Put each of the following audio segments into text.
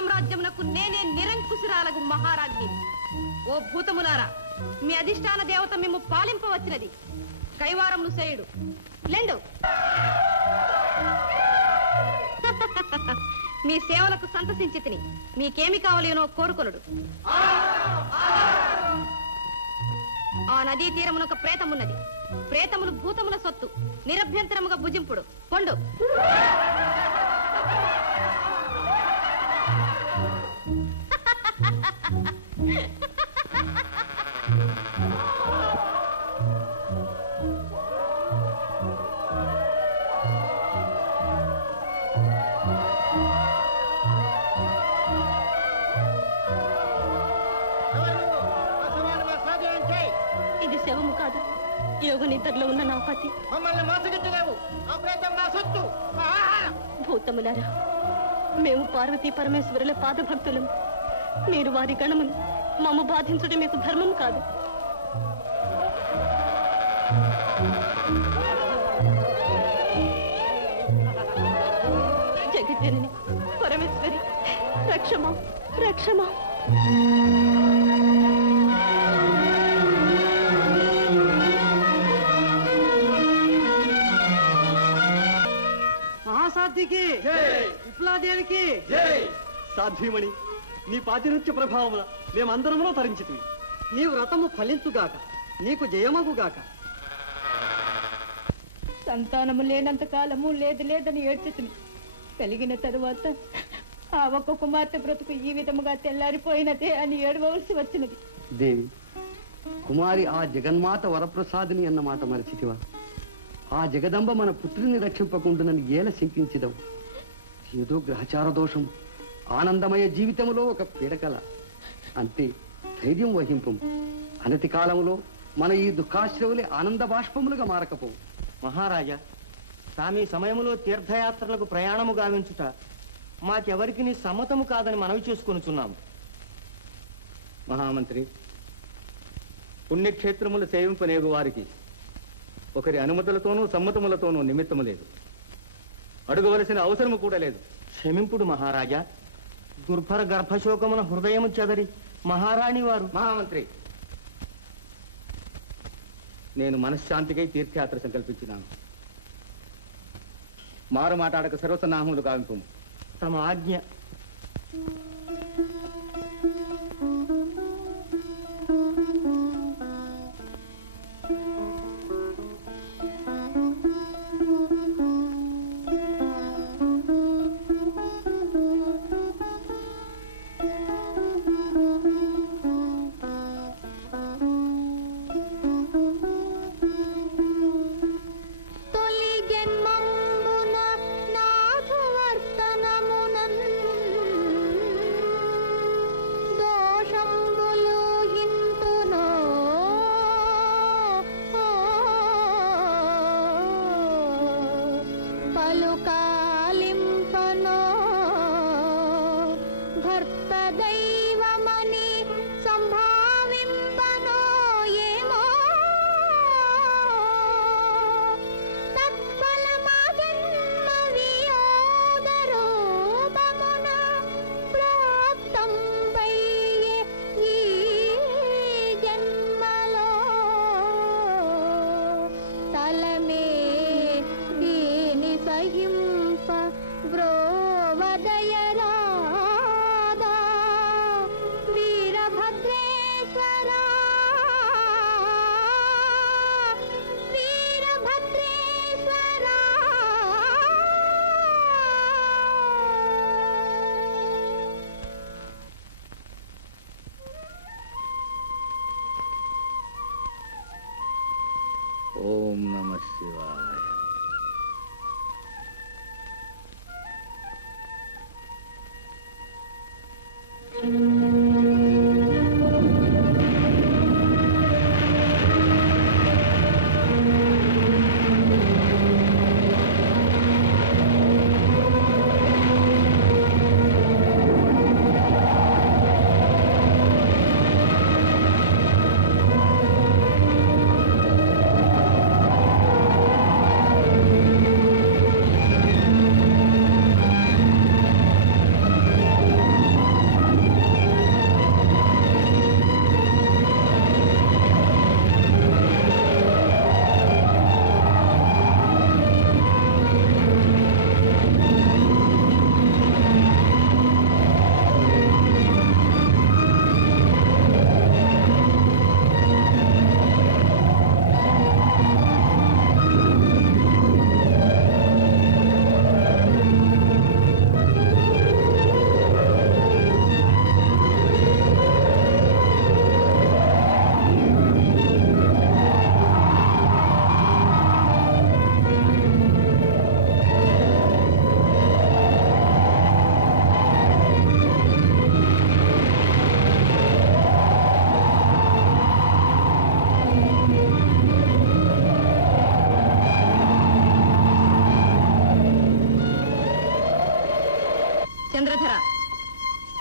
సామ్రాజ్యమునకు నేనే నిరంకుశురాలకు మహారాజ్ని. ఓ భూతములారా, మీ అధిష్టాన దేవత మేము పాలింపవచ్చినది. కైవారమును సేయుడు లెండు. మీ సేవలకు సంతసించి తిని మీకేమి కావలేనో కోరుకొనుడు. ఆ నదీ తీరమున ఒక ప్రేతమున్నది. ప్రేతములు భూతముల సొత్తు. నిరభ్యంతరముగా భుజింపుడు. పొండు. ఇది శవము కాదు, యోగ నిద్రలో ఉన్న నా పతి. మమ్మల్ని మోసగించలేవు. ఆ ప్రేతం మా సొత్తు, మా ఆహారం. భూతములారా, మేము పార్వతీ పరమేశ్వరుల పాదభక్తులం. మీరు వారి గణములు. మమ్మ బాధించడం మీకు ధర్మం కాదు. జగజ్జనని పరమేశ్వరి, రక్షమా రక్షమా. మహాసాధ్వికి, విప్లాదేవికి సాధ్వీమణి, నీ పాతినృత్య ప్రభావమున మేమందరములో తరించితివి. నీ వ్రతము ఫలించుగాక, నీకు జయమగుగాక. సంతానము లేనంత కాలము లేదు లేదని ఏడ్చుతుని కలిగిన తరువాత ఆ ఒక్క కుమార్తె బ్రతుకు ఈ విధముగా తెల్లారిపోయినదే అని ఏడవలసి వచ్చినది. దేవి, కుమారి ఆ జగన్మాత వరప్రసాదిని అన్న మాట మరచితివా? ఆ జగదంబ మన పుత్రుని రక్షింపకుండునని ఏల శంకించిదవు. ఏదో గ్రహచార దోషం, ఆనందమయ జీవితములో ఒక పీడకల. అంతే, ధైర్యం వహింపు. అనతి కాలములో మన ఈ దుఃఖాశ్రవులే ఆనంద బాష్పములుగా మారకపోవు. మహారాజా, తామీ సమయములో తీర్థయాత్రలకు ప్రయాణము గావించుట మాకెవరికి నీ సమ్మతము కాదని మనవి చేసుకొనుచున్నాము. మహామంత్రి, పుణ్యక్షేత్రములు సేవింపనేగు వారికి ఒకరి అనుమతులతోనూ సమ్మతములతోనూ నిమిత్తము లేదు. అడుగవలసిన అవసరము కూడా లేదు. క్షమింపుడు మహారాజా. దుర్భర గర్భశోకమున హృదయము చెదరి మహారాణి వారు. మహామంత్రి, నేను మనశ్శాంతికై తీర్థయాత్ర సంకల్పించినాను. మారు మాట్లాడక సర్వసన్నాహములు గావింపు. తమ ఆజ్ఞ. ఓం నమః శివాయ.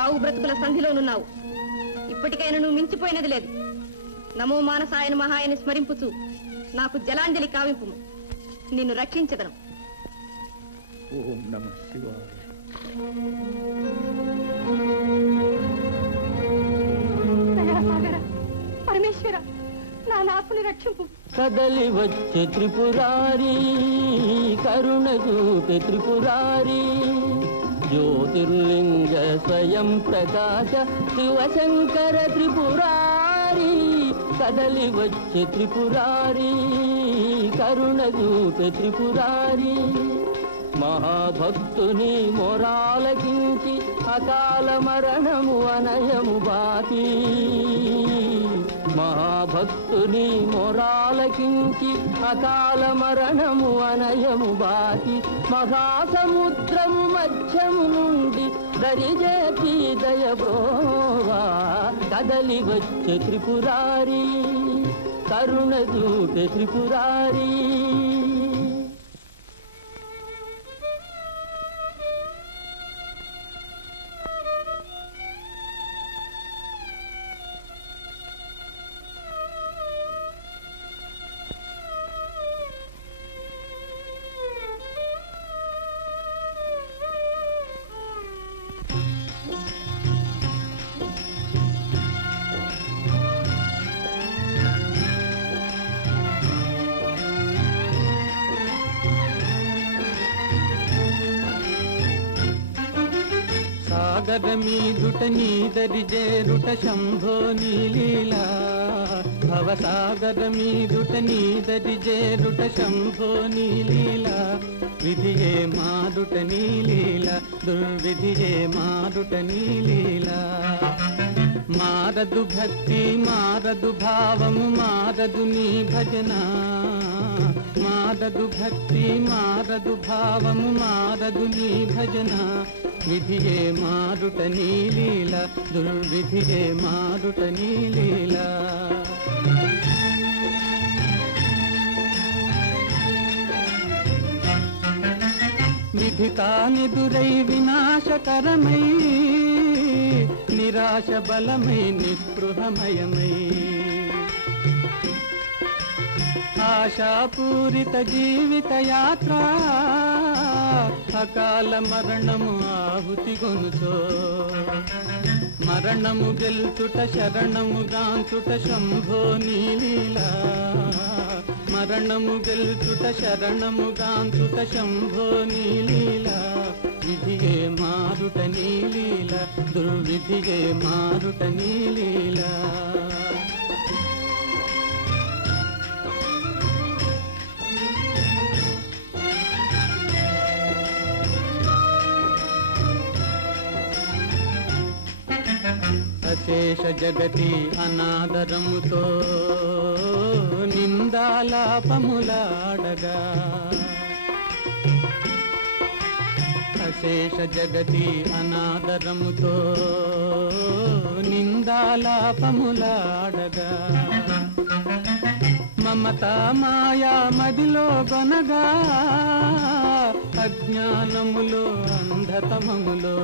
సావు బ్రతుకుల సంధిలోనున్నావు. ఇప్పటికైనా నువ్వు మించిపోయినది లేదు. నమో మానసాయన మహాయని స్మరింపుచు నాకు జలాంజలి కావింపు. నిన్ను రక్షించదను. ఓం నమః శివాయ. పరమేశ్వర, నా నాపుని రక్షింపు. కదలి వచ్చే త్రిపురారి, కరుణ చూపే త్రిపురారి, జ్యోతిర్లింగ స్వయం ప్రకాశ శివశంకర త్రిపురారి. కదలి వచ్చే త్రిపురారి, కరుణ చూపే త్రిపురారి, మహాభక్తుని మొరాలకించి అకాల మరణము అనయము బాపి. మహాభక్తుని మొరాలకించి అకాల మరణము అనయము బాపి. మహాసముద్రము మధ్యము నుండి దరిజేపి దయబ్రోవా. కదలి వచ్చే త్రిపురారి, కరుణ చూపే త్రిపురారి. సాగర మీదుట నీదరి జేరుట శంభో నీలీలా. భవసాగర మీదుట నీదరి జేరుట శంభో నీలీలా. విధియే మారుట నీలీలా, దుర్విధియే మారుట నీలీలా. మారదు భక్తి మారదు భావము మారదు నీ భజన. మారదు భక్తి మారదు భావము మారదు నీ భజన. విధియే మారుట నీలీల, దుర్విధియే మారుట నీలీల. విధి కానిదురై వినాశకరమై, నిరాశ బలమై నిస్పృహమయమై. ఆశాపూరిత జీవిత యాత్ర, అకాల మరణము ఆహుతి గొనుచో. మరణము గెలుచుట శరణము గాంచుట శంభో నీలీలా. మరణము గెలుచుట శరణము గాంచుట శంభో నీలీలా. విధియే మారుట నీలీల, దుర్విధియే మారుట నీలీల. అశేష జగతి అనాదరముతో నిందాలాపములాడగా. అశేష జగతి అనాదరముతో నిందాలాపములాడగా. మమతా మాయా మదిలో గొనగా, అజ్ఞానములో అంధతమములో.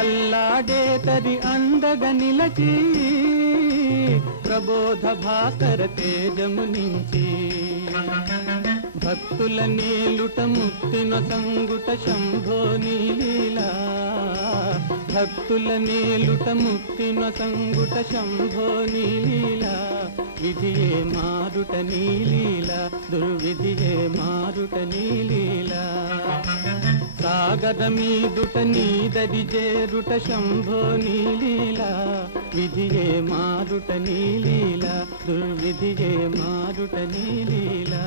అల్లాడే తరి అందగ నిలచి, ప్రబోధ భాస్కర తేజము నుంచి. భక్తుల నేలుట ముక్తిన సంగుట శంభో నీలీలా. భక్తుల నేలుట ముక్తిన సంగుట శంభో నీలీలా. విధియే మారుట నీలీల, దుర్విధియే మారుట నీలీలా. సాగర మీదుట నీదరి జేరుట శంభో నీలీలా. విధియే మారుట నీలీల, దుర్విధియే మారుట నీలీలా.